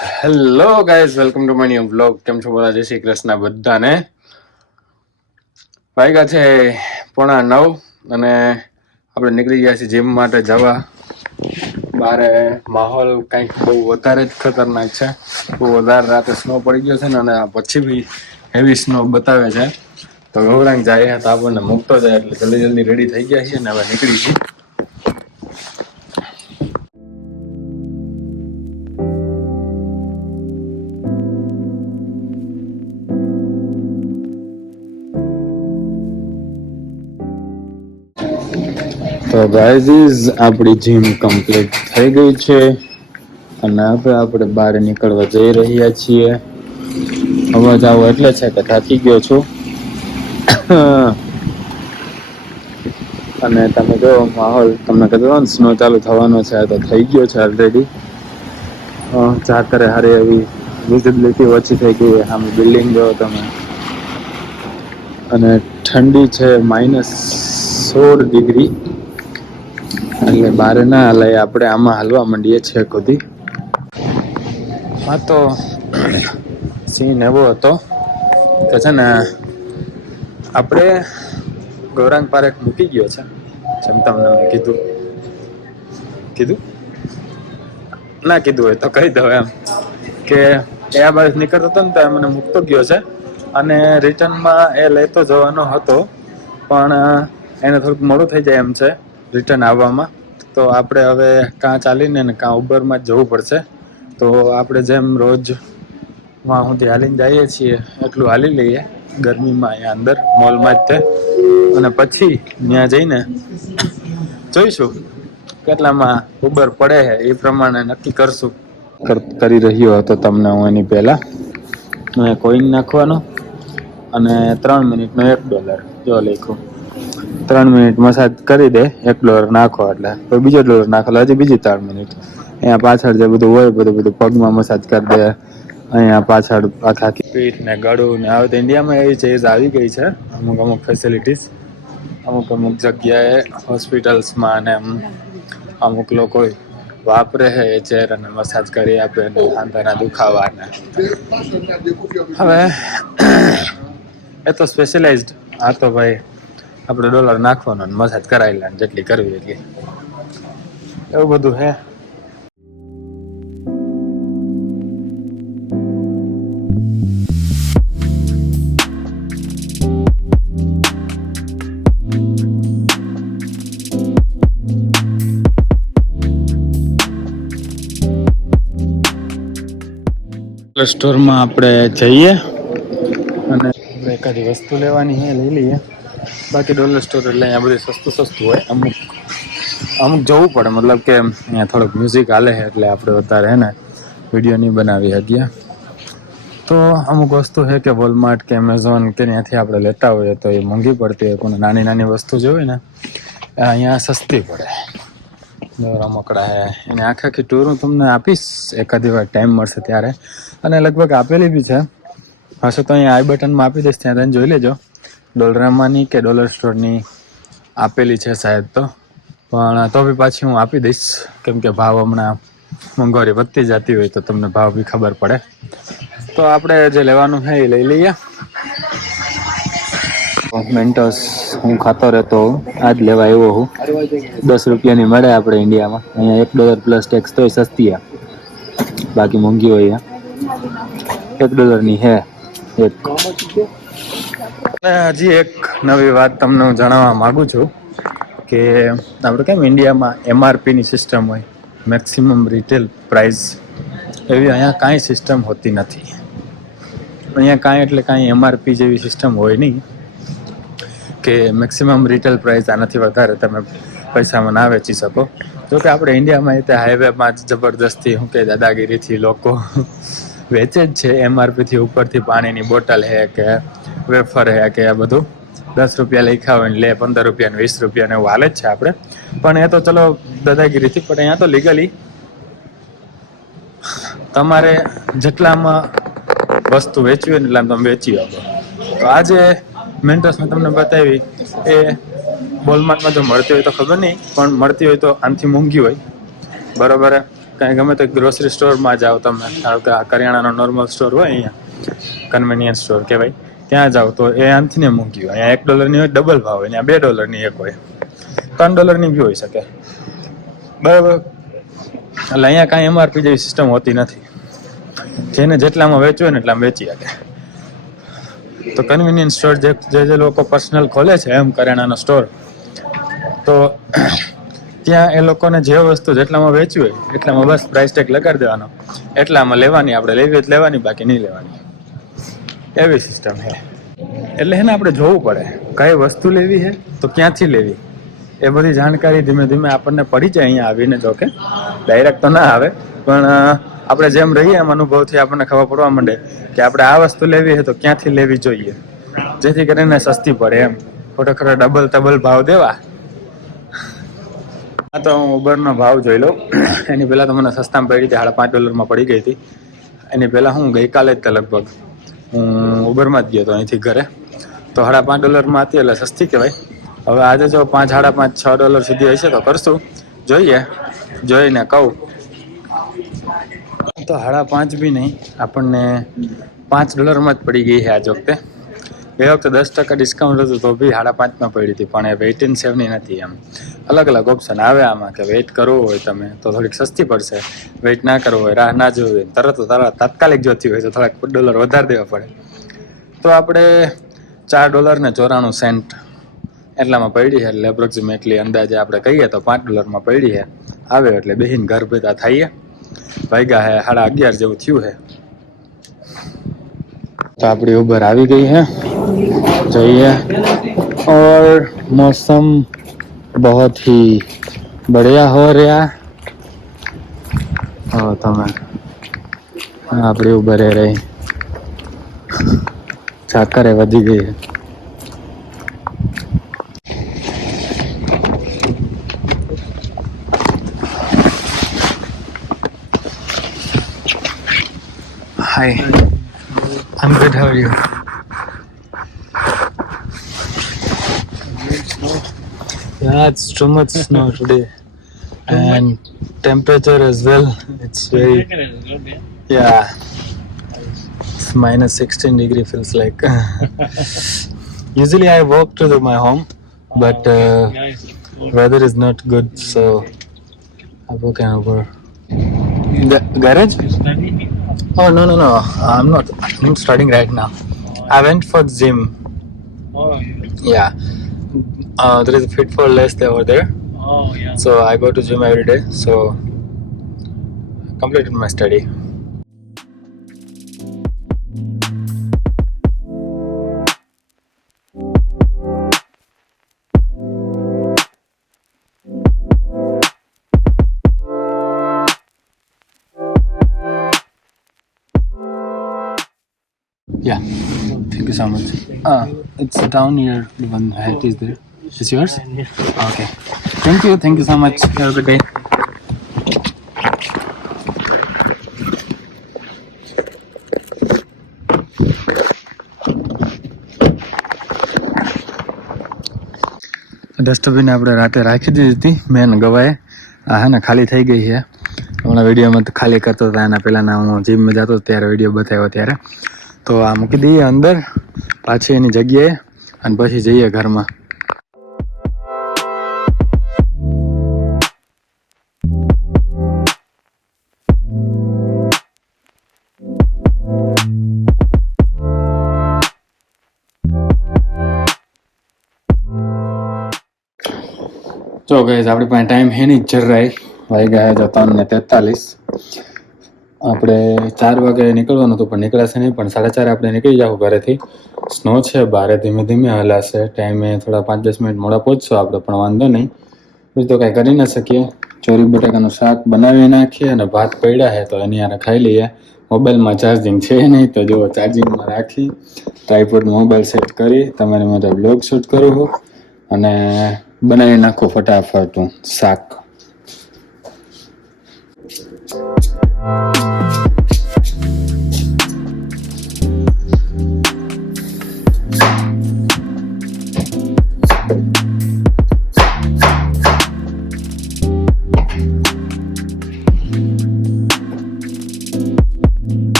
Hello guys, welcome to my new vlog. કેમ છો બધા? જય શ્રી કૃષ્ણ બધાને. વાગ્યા છે 8:45 અને આપણે નીકળી ગયા છીએ જીમ માટે જવા. બારે માહોલ કંઈક બહુ વધારે જ ખતરનાક છે. બહુ વધારે રાતે સ્નો પડી ગયો છે ને, અને પછી બી હેવી સ્નો બતાવે છે. તો ગૌરાંગ જાય તો આપણને મૂકતો જાય એટલે જલ્દી જલ્દી રેડી થઈ ગયા છીએ ને હવે નીકળી છીએ. તો ગાઈઝ આપણી જીમ કમ્પ્લીટ થઈ ગઈ છે અને હવે આપણે બહાર નીકળવા જઈ રહ્યા છીએ. અવાજ આવો એટલે છે કે થાકી ગયો છું. અને તમે જો માહોલ તમને કહેતો સ્નો ચાલુ થવાનો છે, તો થઈ ગયો છે ઓલરેડી. જાતરે હારી એવી વિઝિબિલિટી ઓછી થઈ ગઈ. આમ બિલ્ડિંગ જો તમે, અને ઠંડી છે -16 ડિગ્રી. એટલે બહાર ના હલાય, આપણે આમાં હાલવા માંડીએ છીએ ખુદી. હા, તો સીન એવો હતો કે છે ને, આપણે ગૌરાંગ પાર્ક મૂકી ગયો છે, જેમ તમને મેં કીધું ના કીધું હોય તો કહી દઉં એમ કે એ આ બાજુ નીકળતો હતો ને, તો મને મૂકતો ગયો છે અને રિટર્નમાં એ લેતો જવાનો હતો, પણ એને થોડુંક મોડું થઈ જાય એમ છે રિટર્ન આવવામાં. તો આપણે હવે કાં ચાલીને ને કાં ઉબરમાં જ જવું પડશે. તો આપણે જેમ રોજ માં સુધી હાલીને જઈએ છીએ એટલું હાલી લઈએ ગરમીમાં અહીંયા અંદર મોલમાં જ તે, અને પછી ત્યાં જઈને જોઈશું કેટલામાં ઉબર પડે છે, એ પ્રમાણે નક્કી કરશું. કરી રહ્યો હતો તમને હું એની પહેલા કોઈન નાખવાનો, અને 3 મિનિટનો $1 જો લખ્યું. 3 મિનિટ મસાજ કરી દે, $1 નાખો એટલે કોઈ બીજો $1 નાખો, હજી બીજી 3 મિનિટ. અહીંયા પાછળ જે બધું હોય બધું પગમાં મસાજ કરી દે. અહીંયા પાછળ આખા પીઠ ને ગળું ને હવે તો ઇન્ડિયામાં એવી ચીજ આવી ગઈ છે, અમુક ફેસિલિટીઝ અમુક જગ્યાએ હોસ્પિટલ્સમાં અને અમુક લોકો વાપરે છે એ ચેર અને મસાજ કરી આપે ને હાંધાના દુખાવાને. હવે એ તો સ્પેશિયલાઇઝડ. આ તો ભાઈ આપણે $1 નાખવાનો અને મસાજ કરાવી લે, જેટલી કરવી એટલી. એવું બધું હે. સ્ટોરમાં આપણે જઈએ અને એકાદી વસ્તુ લેવાની છે લઈ લઈએ. બાકી ડોલર સ્ટોર એટલે અહીંયા બધું સસ્તું હોય. અમુક જવું પડે, મતલબ કે અહીંયા થોડુંક મ્યુઝિક હાલે છે એટલે આપણે વધારે હે ને વિડીયો નહીં બનાવી શકીએ. તો અમુક વસ્તુ છે કે વોલમાર્ટ કે એમેઝોન કે ત્યાંથી આપણે લેતા હોઈએ તો એ મોંઘી પડતી હોય, પણ નાની વસ્તુ જે હોય ને અહીંયા સસ્તી પડે. રમકડા હે, એને આખી ટૂર હું તમને આપીશ એકાદી વાર ટાઈમ મળશે ત્યારે, અને લગભગ આપેલી બી છે. હશે તો અહીંયા આઈ બટનમાં આપી દઈશ, ત્યાં તમે જોઈ લેજો. ડોલરામાની કે ડોલર સ્ટોરની આપેલી છે શાયદ, તો પણ તો બી પાછી હું આપી દઈશ, કેમ કે ભાવ હમણાં મોંઘવારી વધતી જતી હોય તો તમને ભાવ બી ખબર પડે. તો આપણે જે લેવાનું છે એ લઈ લઈએ. મેન્ટોસ હું ખાતો રહેતો આજ લેવા આવ્યો હું. 10 રૂપિયાની મળે આપણે ઇન્ડિયામાં. અહીંયા $1 પ્લસ ટેક્સ તો સસ્તી આ, બાકી મોંઘી હોય. $1 હે એક. હજી એક નવી વાત તમને હું જણાવવા માંગુ છું કે આપણે કેમ ઇન્ડિયામાં MRPની સિસ્ટમ હોય, મેક્સિમમ રિટેલ પ્રાઇસ, એવી અહીંયા કાંઈ સિસ્ટમ હોતી નથી. અહીંયા કાંઈ એટલે કાંઈ MRP જેવી સિસ્ટમ હોય નહીં કે મેક્સિમમ રિટેલ પ્રાઇસ આનાથી વધારે તમે પૈસામાં ના વેચી શકો. જોકે આપણે ઇન્ડિયામાં એ હાઈવેમાં જ જબરદસ્તી શું કે દાદાગીરીથી લોકો વેચે જ છે. MRPથી ઉપરથી પાણીની બોટલ હે કે વેફર હે કે આ બધું 10 રૂપિયા લખ્યા હોય ને લે 15 રૂપિયા 20 રૂપિયા એવું હાલે જ છે આપણે. પણ એ તો ચલો દાદાગીરીથી, પણ અહીંયા તો લીગલી તમારે જેટલામાં વસ્તુ વેચવી હોય ને એટલામાં તમે વેચી શકો. તો આજે મેન્ટોસ મેં તમને બતાવી એ વોલમાર્ટમાં જો મળતી હોય તો ખબર નહીં, પણ મળતી હોય તો આનાથી મોંઘી હોય બરોબર. કાંઈ ગમે તો ગ્રોસરી સ્ટોરમાં જાઓ તમે, ધારો કે આ કરિયાણાનો નોર્મલ સ્ટોર હોય અહીંયા, કન્વિનિયન્સ સ્ટોર કહેવાય, ત્યાં જાઓ તો એ આમથી ને મૂકી હોય. અહીંયા $1 હોય ડબલ ભાવ હોય, અહીંયા $2 એક હોય, $3 બી હોઈ શકે, બરાબર. એટલે અહીંયા કાંઈ MRP જેવી સિસ્ટમ હોતી નથી. જેને જેટલામાં વેચવું હોય ને એટલામાં વેચી શકે. તો કન્વિનિયન્સ સ્ટોર જે લોકો પર્સનલ ખોલે છે એમ કરિયાણાનો સ્ટોર, તો ત્યાં એ લોકોને જે વસ્તુ જેટલામાં વેચવી હોય એટલામાં બસ પ્રાઇસ ટેગ લગાડી દેવાનો, એટલામાં લેવાની, આપણે લેવી જ લેવાની, બાકી નહીં લેવાની, એવી સિસ્ટમ છે. એટલે છે ને આપણે જોવું પડે કઈ વસ્તુ લેવી છે તો ક્યાંથી લેવી, એ બધી જાણકારી ધીમે ધીમે આપણને પડી જાય અહીંયા આવીને. જો કે ડાયરેક્ટ તો ના આવે, પણ આપણે જેમ રહીએ એમ અનુભવથી આપણને ખબર પડવા માંડે કે આપણે આ વસ્તુ લેવી છે તો ક્યાંથી લેવી જોઈએ, જેથી કરીને સસ્તી પડે એમ. ખોટો ડબલ ભાવ દેવા. હા, તો હું ઉબરનો ભાવ જોઈ લઉં. એની પહેલાં તો મને સસ્તામાં પડી હતી, $5.5 પડી ગઈ હતી. એની પહેલાં હું ગઈકાલે જ લગભગ હું ઉબરમાં જ ગયો હતો અહીંથી ઘરે, તો $5.5 હતી એટલે સસ્તી કહેવાય. હવે આજે જો $5, $5, $6 સુધી હશે તો કરશું, જોઈએ, જોઈને કહું. તો $5.5 બી નહીં, આપણને $5 જ પડી ગઈ છે આજ વખતે. એ વખતે 10% ડિસ્કાઉન્ટ હતું તો બી $5.5 પડી હતી, પણ એ વેઇટ એન્ડ સેવની નથી. એમ અલગ અલગ ઓપ્શન આવે આમાં કે વેઇટ કરવું હોય તમે તો થોડીક સસ્તી પડશે, વેઇટ ના કરવું હોય, રાહ ના જોવી હોય, તરત તાત્કાલિક જોતી હોય તો થોડાક $1 વધારે દેવા પડે. તો આપણે $4.94 એટલામાં પડી છે. એટલે એપ્રોક્સિમેટલી અંદાજે આપણે કહીએ તો $5 પડી છે. આવે એટલે બેહીને ઘર ભેગા થઈએ. વાગ્યા છે 11:30 જેવું થયું છે. तो अपनी उबर आ गई है, જોઈએ. और मौसम बहुत ही बढ़िया हो रहा. और તમે આપણી ઉબર રહી ચાકરે વધી ગઈ है. Hi, I'm good. How are you? Yeah, it's too much snow today, and temperature as well. It's very, yeah, it's -16 degree feels like. Usually I walk to my home, but weather is not good, so I book an Uber. The garage? Oh no, I'm not studying right now. I went for gym. Yeah. There is a Fit for Less over there. So I go to gym every day. So I completed my study. Yeah, thank you so much. It's down here, the one hat is there. It's yours? Okay. Thank you so much. Have a good day. Dustbin આપણે રાતે રાખી દીધી હતી main ગવાએ. આ હે ને ખાલી થઈ ગઈ છે. હમણાં વિડીયોમાં તો ખાલી કરતો હતા, એના પહેલાંના હું જીમમાં જતો ત્યારે વિડીયો બતાવ્યો ત્યારે. તો આ મૂકી દઈએ અંદર પાછી એની જગ્યાએ અને પછી જઈએ ઘરમાં. જો ગાઈસ આપણી પાસે ટાઈમ હે નહીં જરાય, વાગ્યા છે 3:43. આપણે 4 વાગે નીકળવાનું હતું પણ નીકળાશે નહીં, પણ 4:30 આપણે નીકળી જાવ ઘરેથી. સ્નો છે બારે, ધીમે ધીમે હલાશે. ટાઈમે થોડા 5-10 મિનિટ મોડા પહોંચશો આપણે, પણ વાંધો નહીં. બીજું તો કાંઈ કરી ના શકીએ. ચોરી બટાકાનું શાક બનાવી નાખીએ અને ભાત પડ્યા છે તો એની હારે ખાઈ લઈએ. મોબાઈલમાં ચાર્જિંગ છે નહીં, તો જો ચાર્જિંગમાં રાખી ટ્રાયપોડ મોબાઈલ સેટ કરી તમારી માટે બ્લોગ શૂટ કરું છું અને બનાવી નાખો ફટાફટ શાક.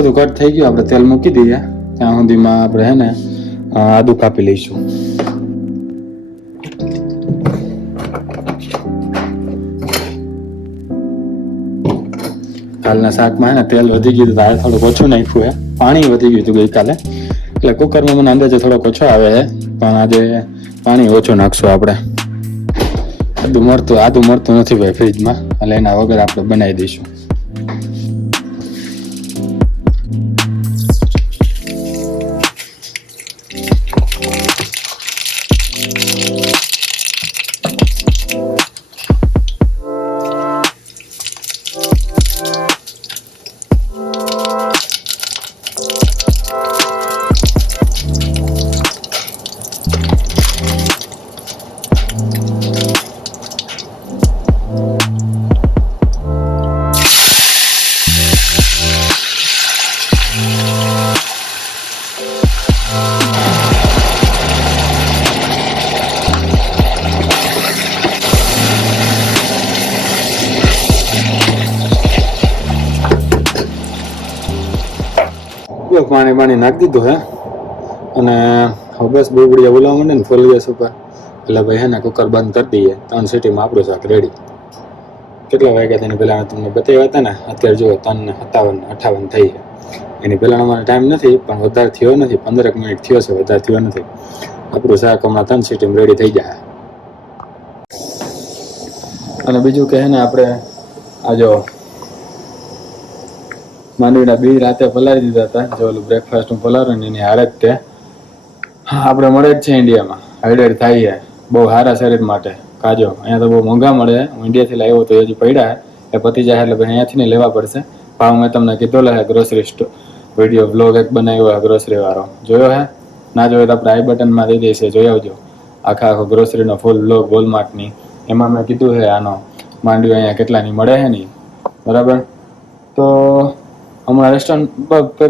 બધું કટ થઈ ગયું, આપણે તેલ મૂકી દઈએ. ત્યાં સુધીમાં આપણે હે ને આદુ કાપી લઈશું. કાલના શાકમાં હે ને તેલ વધી ગયું હતું, થોડુંક ઓછું નાખ્યું હે. પાણી વધી ગયું હતું ગઈકાલે, એટલે કુકરમાં મને અંદાજે થોડોક ઓછો આવે છે, પણ આજે પાણી ઓછું નાખશું આપણે. આદુ મળતું નથી ભાઈ ફ્રીજમાં, એટલે એના વગર આપણે બનાવી દઈશું. પાણી નાખી દીધું હે, અને બસ બોબડિયા બોલાવવા માંડે ને ફૂલ ગેસ ઉપર, એટલે ભાઈ હે ને કુકર બંધ કરી દઈએ. 3 સીટીમાં આપણું શાક રેડી. કેટલા વાગ્યા તેની પહેલાં તમને બતાવ્યા હતા ને, અત્યારે જુઓ 3:57-58 થઈ છે. એની પહેલાં અમારે ટાઈમ નથી, પણ વધારે થયો નથી, 15 મિનિટ થયો છે, વધારે થયો નથી. આપણું શાક હમણાં 3 સીટીમાં રેડી થઈ જાય. અને બીજું કે હે ને આપણે આ જો માંડવીના બી રાતે પલાળી દીધા હતા. જો ઓલું બ્રેકફાસ્ટ હું પલાળું ને એની હાલત તે આપણે મળે જ છે ઇન્ડિયામાં, હાઇડ્રેટ થાય છે, બહુ સારા શરીર માટે. કાજો અહીંયા તો બહુ મોંઘા મળે. હું ઇન્ડિયાથી લાવ્યો તો હજી પડ્યા એ પતી જાય, એટલે ભાઈ અહીંયાથી નહીં લેવા પડશે. ભાવ મેં તમને કીધો લે ગ્રોસરી સ્ટોર વિડીયો બ્લોગ એક બનાવ્યો હે ગ્રોસરી વાળો, જોયો હે? ના જોયો તો આપણે આઈ બટનમાં દઈ દઈશું, જોઈ આવજો. આખો ગ્રોસરીનો ફૂલ બ્લોગ વોલમાર્ટની, એમાં મેં કીધું છે આનો માંડવી અહીંયા કેટલાની મળે છે નહીં, બરાબર? તો હમણાં રેસ્ટોરન્ટ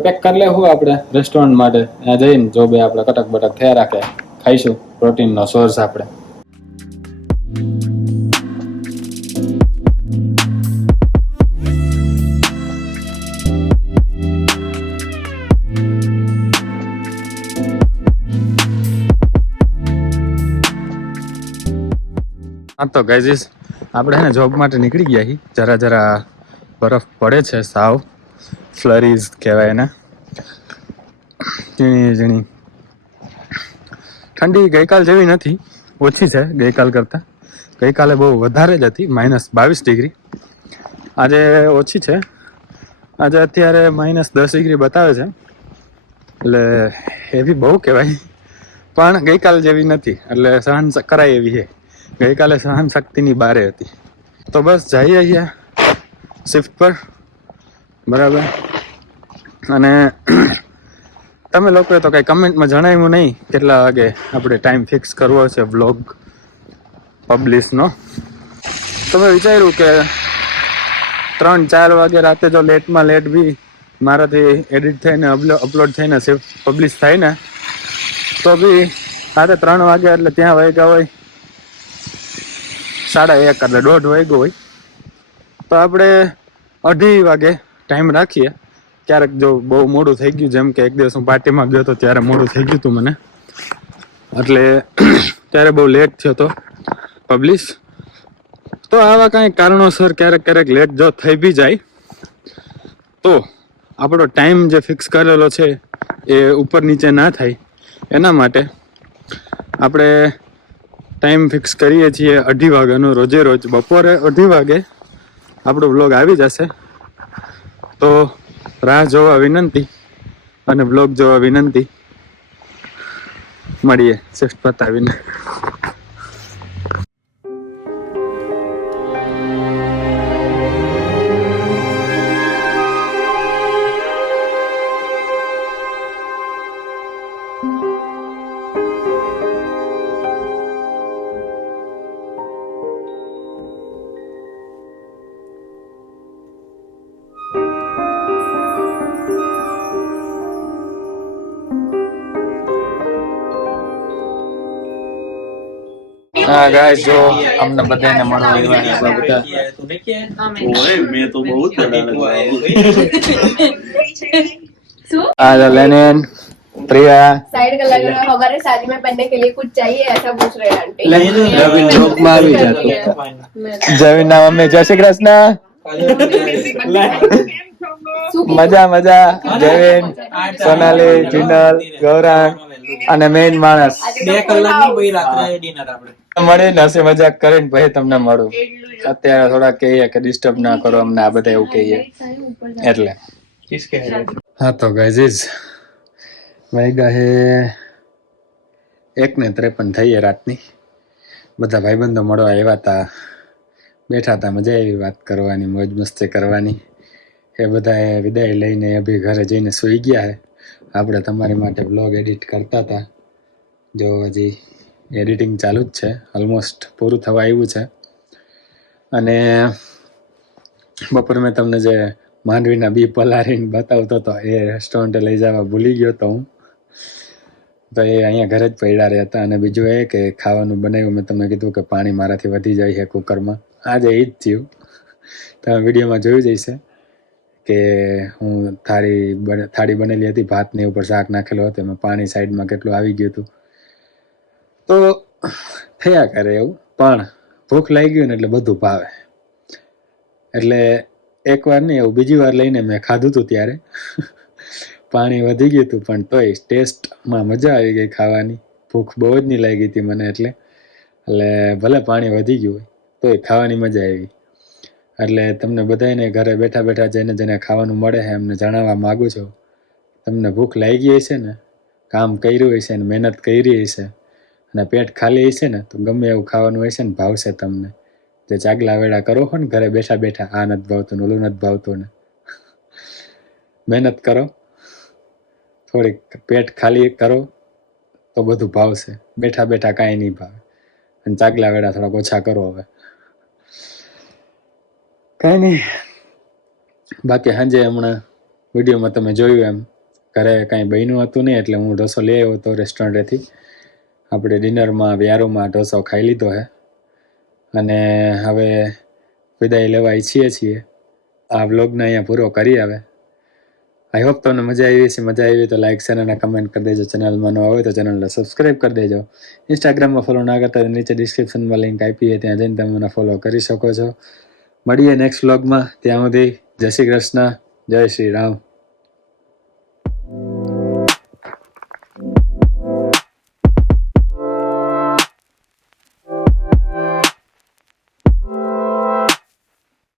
પેક કરી લેવું આપણે રેસ્ટોરન્ટ માટે. ત્યાં જઈને જો બે આપણે કટક બટક થયા રાખે, ખાઈશું. પ્રોટીનનો સોર્સ આપણે. હા તો ગાઈઝ આપણે હે ને જોબ માટે નીકળી ગયા છીએ. જરા બરફ પડે છે, સાવ ફ્લરીઝ કહેવાય ને, ઝીણી ઠંડી ગઈકાલ જેવી નથી, ઓછી છે ગઈકાલ કરતાં. ગઈકાલે બહુ વધારે જ હતી, -22 ડિગ્રી. આજે ઓછી છે, આજે અત્યારે -10 ડિગ્રી બતાવે છે, એટલે એવી બહુ કહેવાય, પણ ગઈકાલ જેવી નથી, એટલે સહન કરાય એવી છે. ગઈકાલે સહન શક્તિની બારે હતી. તો બસ જઈએ અહીંયા શિફ્ટ પર, બરાબર? અને તમે લોકોએ તો કંઈ કમેન્ટમાં જણાવ્યું નહીં કેટલા વાગે આપણે ટાઈમ ફિક્સ કરવો છે વ્લોગ પબ્લિશનો. તો મેં વિચાર્યું કે 3-4 વાગે રાતે જો લેટમાં લેટ બી મારાથી એડિટ થઈને અપલોડ થઈને પબ્લિશ થાય ને, તો બી રાતે 3 વાગે એટલે ત્યાં વાગ્યા હોય 1:30, એટલે 1:30 વાગ્યો હોય, તો આપણે 2:30 વાગે ટાઈમ રાખીએ. ક્યારેક જો બહુ મોડું થઈ ગયું, જેમ કે એક દિવસ હું પાર્ટીમાં ગયો હતો ત્યારે મોડું થઈ ગયું હતું મને, એટલે ત્યારે બહુ લેટ થયો હતો પબ્લિશ. તો આવા કાંઈ કારણોસર ક્યારેક લેટ જો થઈ બી જાય, તો આપણો ટાઈમ જે ફિક્સ કરેલો છે એ ઉપર નીચે ના થાય, એના માટે આપણે ટાઈમ ફિક્સ કરીએ છીએ 2:30 વાગ્યાનો રોજ બપોરે 2:30 વાગે આપણો વ્લોગ આવી જશે. તો રાહ જોવા વિનંતી અને બ્લોગ જોવા વિનંતી. મળીએ શિફ્ટ પતાવીને. હા ગાઈસ જો અમને બધાને મળવા આવ્યા બધા मैं तो बहुत बड़ा लग रहा हूँ। आ लेनिन प्रिया साइड का लग रहा है हमारे शादी में पहनने के लिए कुछ चाहिए ऐसा पूछ रहे हैं आंटी रवि जोक में भी जाते જયવીના મમ્મી જય શ્રી કૃષ્ણ મજા મજા જયવીન સોનાલી જીનલ ગૌરાંગ અને મેઇન માણસ 2 કલાકની પછી રાત્રે ડિનર આપણે મળીને હસી મજાક કરીને પછી તમને મળું. અત્યારે થોડા કહીએ કે ડિસ્ટર્બ ના કરો અમને આ બધા એવું કહીએ એટલે. હા તો ગાઈઝ વાગ્યા હે 1:53 થઈએ રાતની. બધા ભાઈબંધો મળવા આવ્યા હતા, બેઠા હતા, મજા આવી વાત કરવાની, મોજ મસ્તી કરવાની. એ બધાએ વિદાય લઈને અભી ઘરે જઈને સૂઈ ગયા છે. આપણે તમારી માટે બ્લોગ એડિટ કરતા હતા, જો હજી એડિટિંગ ચાલુ જ છે, ઓલમોસ્ટ પૂરું થવા આવ્યું છે. અને બપોર મેં તમને જે માંડવીના બી પલાળીને બતાવતો હતો એ રેસ્ટોરન્ટે લઈ જવા ભૂલી ગયો તો હું, તો એ અહીંયા ઘરે જ પડ્યા રહ્યા હતા. અને બીજું એ કે ખાવાનું બનાવ્યું, મેં તમને કીધું કે પાણી મારાથી વધી જાય છે કુકરમાં, આજે એ જ થયું. તમે વિડીયોમાં જોયું જ હશે કે હું થાળી બનેલી હતી, ભાતની ઉપર શાક નાખેલો હતો, એમાં પાણી સાઈડમાં કેટલું આવી ગયું હતું. તો થયા કરે એવું, પણ ભૂખ લાગી ગયું ને એટલે બધું ભાવે. એટલે એકવાર નહીં, એવું બીજી વાર લઈને મેં ખાધું હતું ત્યારે પાણી વધી ગયું હતું, પણ તોય ટેસ્ટમાં મજા આવી ગઈ ખાવાની. ભૂખ બહુ જ નહીં લાગી હતી મને, એટલે ભલે પાણી વધી ગયું હોય તોય ખાવાની મજા આવી. એટલે તમને બધાને ઘરે બેઠા બેઠા જેને ખાવાનું મળે છે એમને જણાવવા માગું છું, તમને ભૂખ લાગી હશે ને, કામ કર્યું હશે ને, મહેનત કરી હશે અને પેટ ખાલી હશે ને, તો ગમે એવું ખાવાનું હશે ને ભાવશે તમને. જે ચાગલા વેડા કરો છો ને ઘરે બેઠા બેઠા, આ નથી ભાવતું ને ઓલું નથી ભાવતું ને, મહેનત કરો, થોડીક પેટ ખાલી કરો તો બધું ભાવશે. બેઠા બેઠા કાંઈ નહીં ભાવે. અને ચાગલા વેડા થોડાક ઓછા કરો. હવે કાંઈ નહીં, બાકી સાંજે હમણાં વિડીયોમાં તમે જોયું એમ ઘરે કાંઈ બન્યું હતું નહીં, એટલે હું ઢોસો લઈ આવ્યો હતો રેસ્ટોરન્ટેથી. આપણે ડિનરમાં વ્યારોમાં ઢોસો ખાઈ લીધો છે અને હવે વિદાય લેવા ઈચ્છીએ છીએ. આ વ્લોગને અહીંયા પૂરો કરી. હવે આઈ હોપ તમને મજા આવી હશે. મજા આવી તો લાઈક શેર અને કમેન્ટ કરી દેજો. ચેનલમાં ન હોય તો ચેનલને સબસ્ક્રાઈબ કરી દેજો. ઇન્સ્ટાગ્રામમાં ફોલો ના કરતા નીચે ડિસ્ક્રિપ્શનમાં લિંક આપી છે, ત્યાં જઈને તમે મને ફોલો કરી શકો છો. મળીએ નેક્સ્ટ વ્લોગમાં. ત્યાં સુધી જય શ્રી કૃષ્ણ, જય શ્રી રામ.